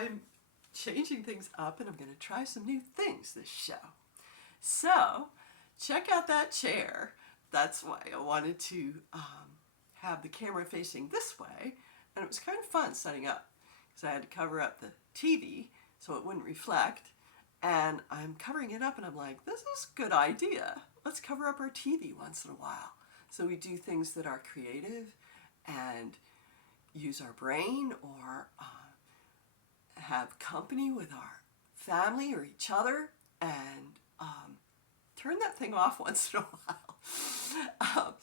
I'm changing things up and I'm going to try some new things this show. So check out that chair. That's why I wanted to have the camera facing this way, and it was kind of fun setting up because I had to cover up the TV so it wouldn't reflect, and I'm covering it up and I'm like, this is a good idea. Let's cover up our TV once in a while. So we do things that are creative and use our brain, or have company with our family or each other, and turn that thing off once in a while.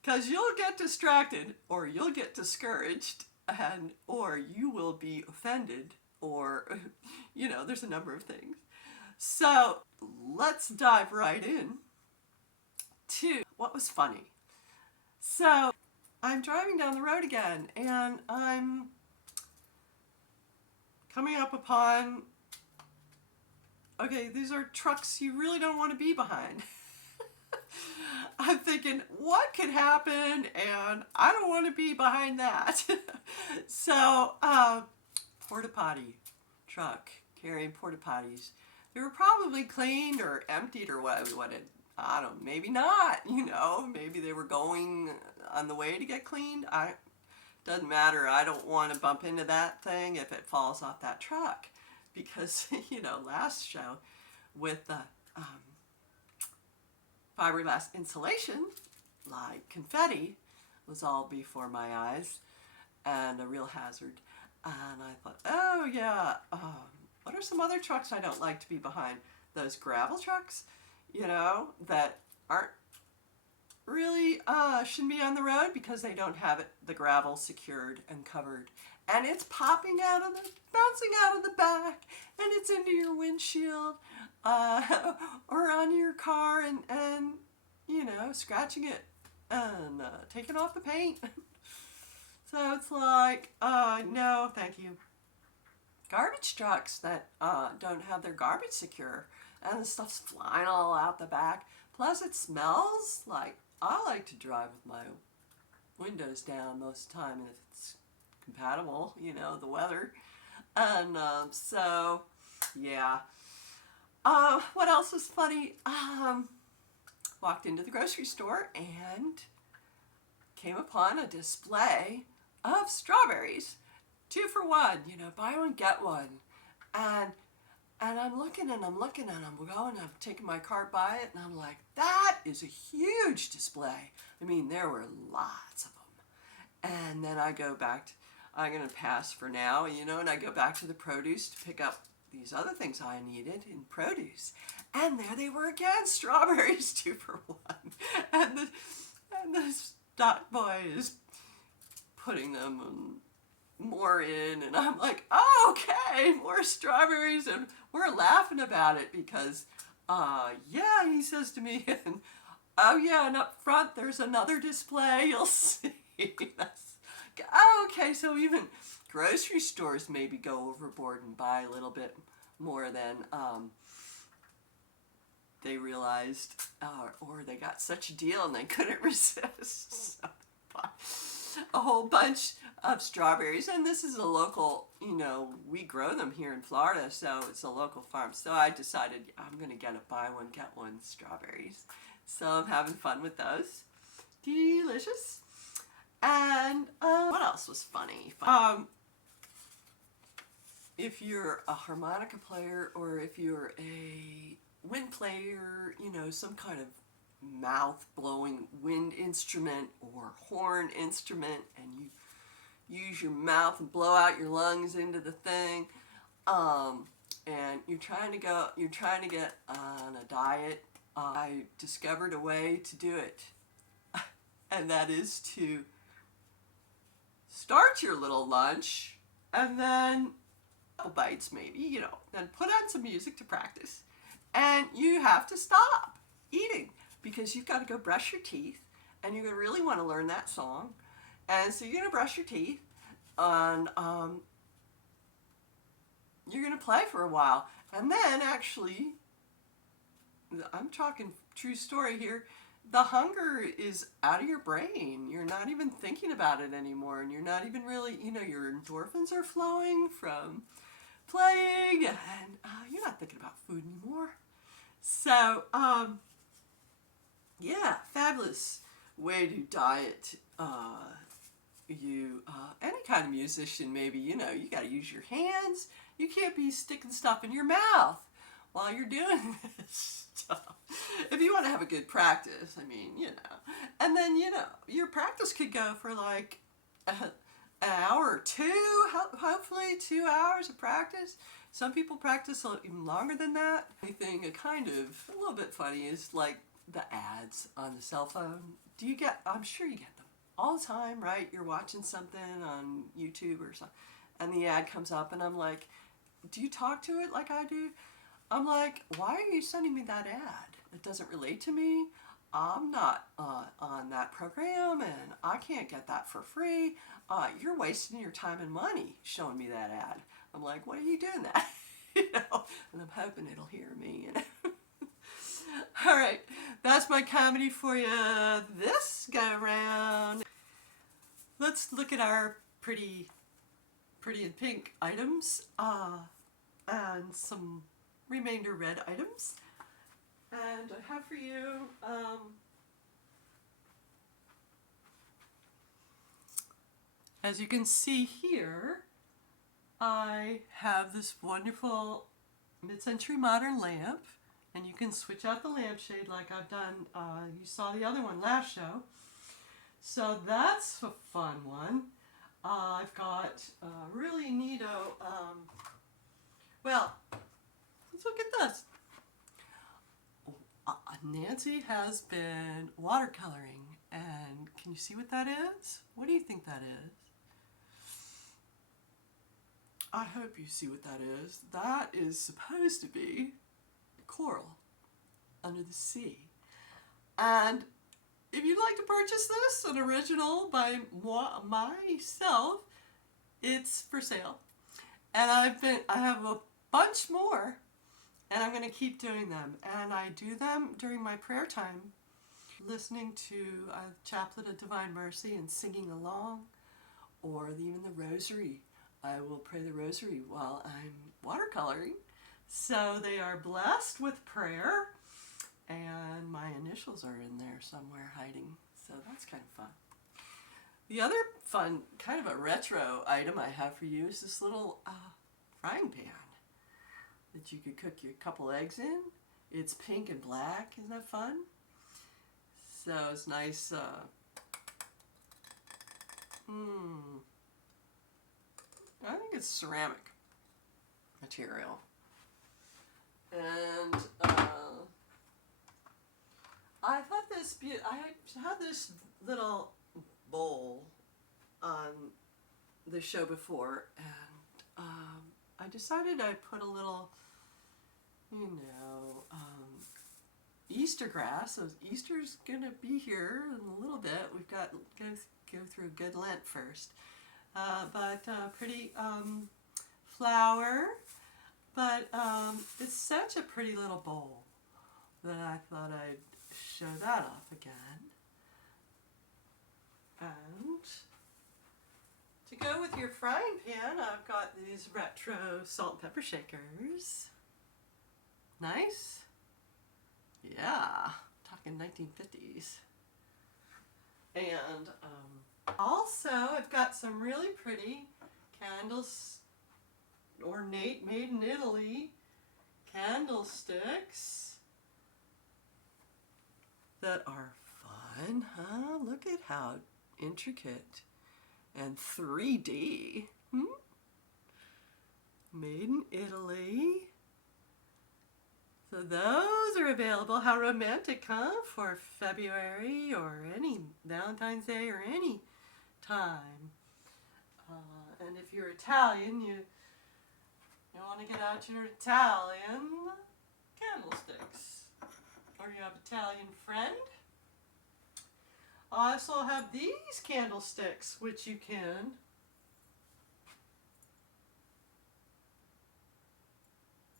Because you'll get distracted, or you'll get discouraged, and or you will be offended, or there's a number of things. So let's dive right in to what was funny. So I'm driving down the road again, and I'm coming up upon, okay, these are trucks you really don't want to be behind. I'm thinking, what could happen? And I don't want to be behind that. So, porta potty truck carrying porta potties. They were probably cleaned or emptied or what I don't know, maybe not, maybe they were going on the way to get cleaned. Doesn't matter. I don't want to bump into that thing if it falls off that truck, because last show with the fiberglass insulation, like confetti, was all before my eyes and a real hazard. And I thought, oh yeah, what are some other trucks I don't like to be behind? Those gravel trucks, that aren't really shouldn't be on the road because they don't have the gravel secured and covered, and it's bouncing out of the back, and it's into your windshield or on your car, and scratching it and taking off the paint. So it's like, no thank you. Garbage trucks that don't have their garbage secure, and the stuff's flying all out the back, plus it smells. Like, I like to drive with my windows down most of the time, if it's compatible, the weather. And so, yeah. What else was funny? Walked into the grocery store and came upon a display of strawberries. 2 for 1, buy one, get one. And I'm looking and I'm taking my cart by it, and I'm like, that is a huge display. I mean, there were lots of them. And then I go back I'm going to pass for now, and I go back to the produce to pick up these other things I needed in produce. And there they were again, strawberries, 2 for 1. And the stock boy is putting them more in, and I'm like, oh, okay, more strawberries, and we're laughing about it because, yeah, he says to me, and, oh yeah, and up front there's another display, you'll see. Okay, so even grocery stores maybe go overboard and buy a little bit more than they realized, or they got such a deal and they couldn't resist. So, a whole bunch of strawberries, and this is a local, we grow them here in Florida, so it's a local farm. So I decided I'm going to get a buy one, get one strawberries. So I'm having fun with those. Delicious. And what else was funny? If you're a harmonica player, or if you're a wind player, some kind of mouth-blowing wind instrument or horn instrument, and you use your mouth and blow out your lungs into the thing, and you're trying to get on a diet, I discovered a way to do it, and that is to start your little lunch, and then a couple bites maybe, then put on some music to practice, and you have to stop eating, because you've got to go brush your teeth, and you're going to really want to learn that song. And so you're going to brush your teeth, and you're going to play for a while. And then actually, I'm talking true story here, the hunger is out of your brain. You're not even thinking about it anymore, and you're not even really, your endorphins are flowing from playing, and you're not thinking about food anymore. So, yeah, fabulous way to diet. Any kind of musician, maybe, you you got to use your hands. You can't be sticking stuff in your mouth while you're doing this stuff. If you want to have a good practice, I mean, and then, your practice could go for like an hour or two, hopefully 2 hours of practice. Some people practice even longer than that. Anything kind of a little bit funny is like the ads on the cell phone. I'm sure you get them all the time, right? You're watching something on YouTube or something, and the ad comes up, and I'm like, do you talk to it like I do? I'm like, why are you sending me that ad? It doesn't relate to me. I'm not on that program, and I can't get that for free. You're wasting your time and money showing me that ad. I'm like, what are you doing that? And I'm hoping it'll hear me. All right, that's my comedy for you this go round. Let's look at our pretty in pink items and some remainder red items. And I have for you as you can see here, I have this wonderful mid-century modern lamp, and you can switch out the lampshade like I've done. You saw the other one last show. So that's a fun one. I've got really neato, well, let's look at this. Nancy has been watercoloring, and can you see what that is? What do you think that is? I hope you see what that is. That is supposed to be coral under the sea. And if you'd like to purchase this, an original by myself, it's for sale. And I have a bunch more, and I'm going to keep doing them. And I do them during my prayer time, listening to a chaplet of Divine Mercy and singing along, or even the Rosary. I will pray the Rosary while I'm watercoloring. So they are blessed with prayer, and my initials are in there somewhere hiding. So that's kind of fun. The other fun, kind of a retro item I have for you is this little frying pan that you could cook your couple eggs in. It's pink and black. Isn't that fun? So it's nice. I think it's ceramic material. And I thought I had this little bowl on the show before, and I decided I'd put a little, Easter grass. So Easter's gonna be here in a little bit. We've got to go through a good Lent first. But pretty flower. But it's such a pretty little bowl that I thought I'd show that off again. And to go with your frying pan, I've got these retro salt and pepper shakers. Nice? Yeah, talking 1950s. And also, I've got some really pretty candles, ornate, made in Italy candlesticks that are fun, huh? Look at how intricate and 3D. Made in Italy. So those are available. How romantic, huh? For February or any Valentine's Day or any time. And if you're Italian, you want to get out your Italian candlesticks. Or you have an Italian friend. I also have these candlesticks, which you can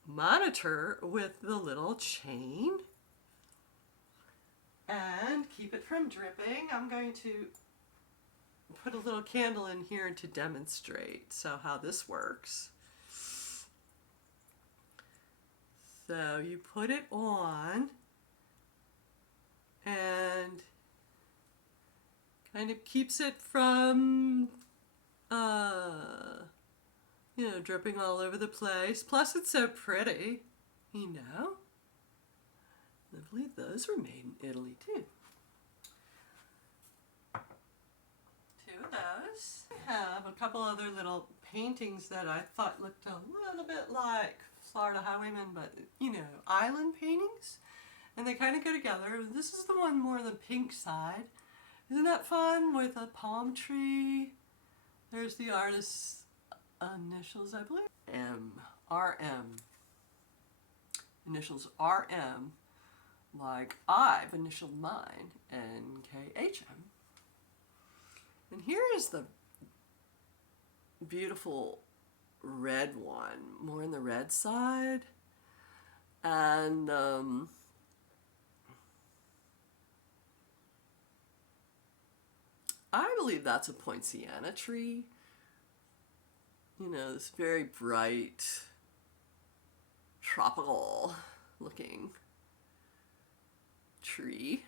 monitor with the little chain and keep it from dripping. I'm going to put a little candle in here to demonstrate how this works. So you put it on and kind of keeps it from, dripping all over the place. Plus it's so pretty, you know. I believe those were made in Italy too. Two of those. I have a couple other little paintings that I thought looked a little bit like Florida Highwaymen, but island paintings. And they kind of go together. This is the one more on the pink side. Isn't that fun? With a palm tree. There's the artist's initials, I believe. RM. Initials RM, like I've initialed mine, NKHM. And here is the beautiful red one, more on the red side. And I believe that's a poinciana tree. This very bright, tropical looking tree.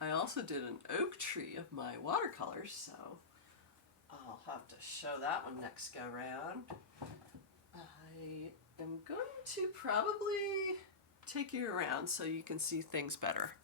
I also did an oak tree of my watercolors, so I'll have to show that one next go round. I am going to probably take you around so you can see things better.